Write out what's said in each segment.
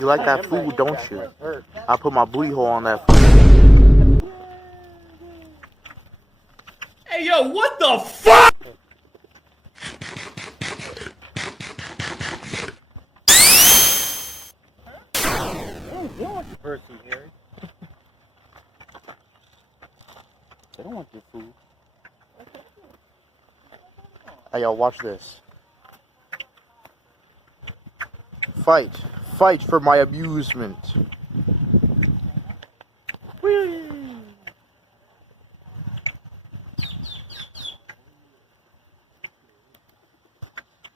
You like that food, don't you? I put my booty hole on that food. Hey, yo, what the fuck? They don't want your person, Harry. They don't want your food. Hey, y'all, watch this. Fight. Fight for my amusement. Whee!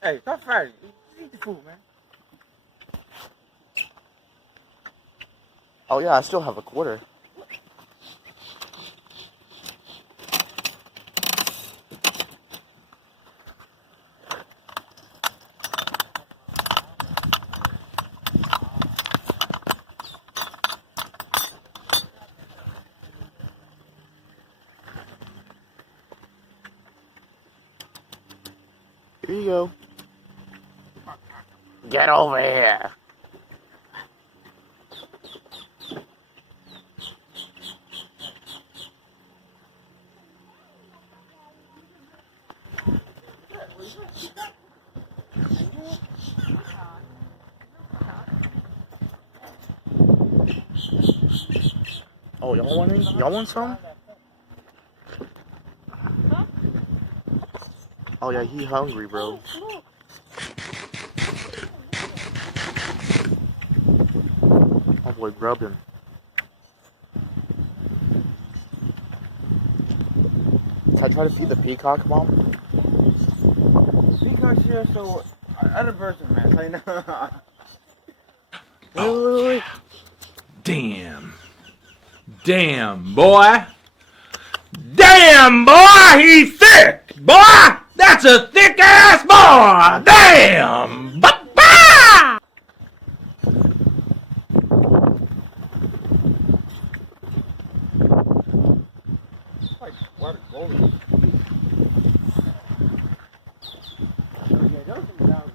Hey, stop fighting. Eat the food, man. Oh, yeah, I still have a quarter. Here you go. Get over here. Oh, y'all want any? Y'all want some? Oh yeah, he hungry, bro. Oh boy, grub him. Can I try to feed the peacock, Mom? Peacock's here, so other person, man. So, you know. Wait. Damn. Damn, boy. Damn, boy, he's thick. Boy, that's a thick ass boy. Damn. Ba-ba! Like, water going. Yeah, those are down.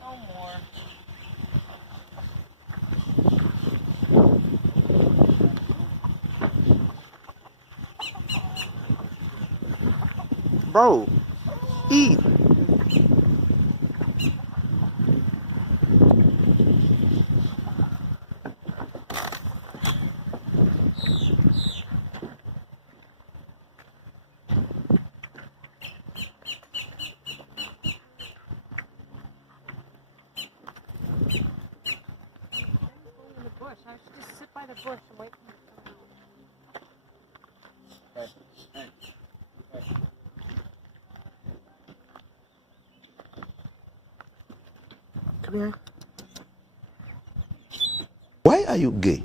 No more. Bro, eat. In the bush. I should just sit by the bush and wait for him to come out. Come here. Why are you gay?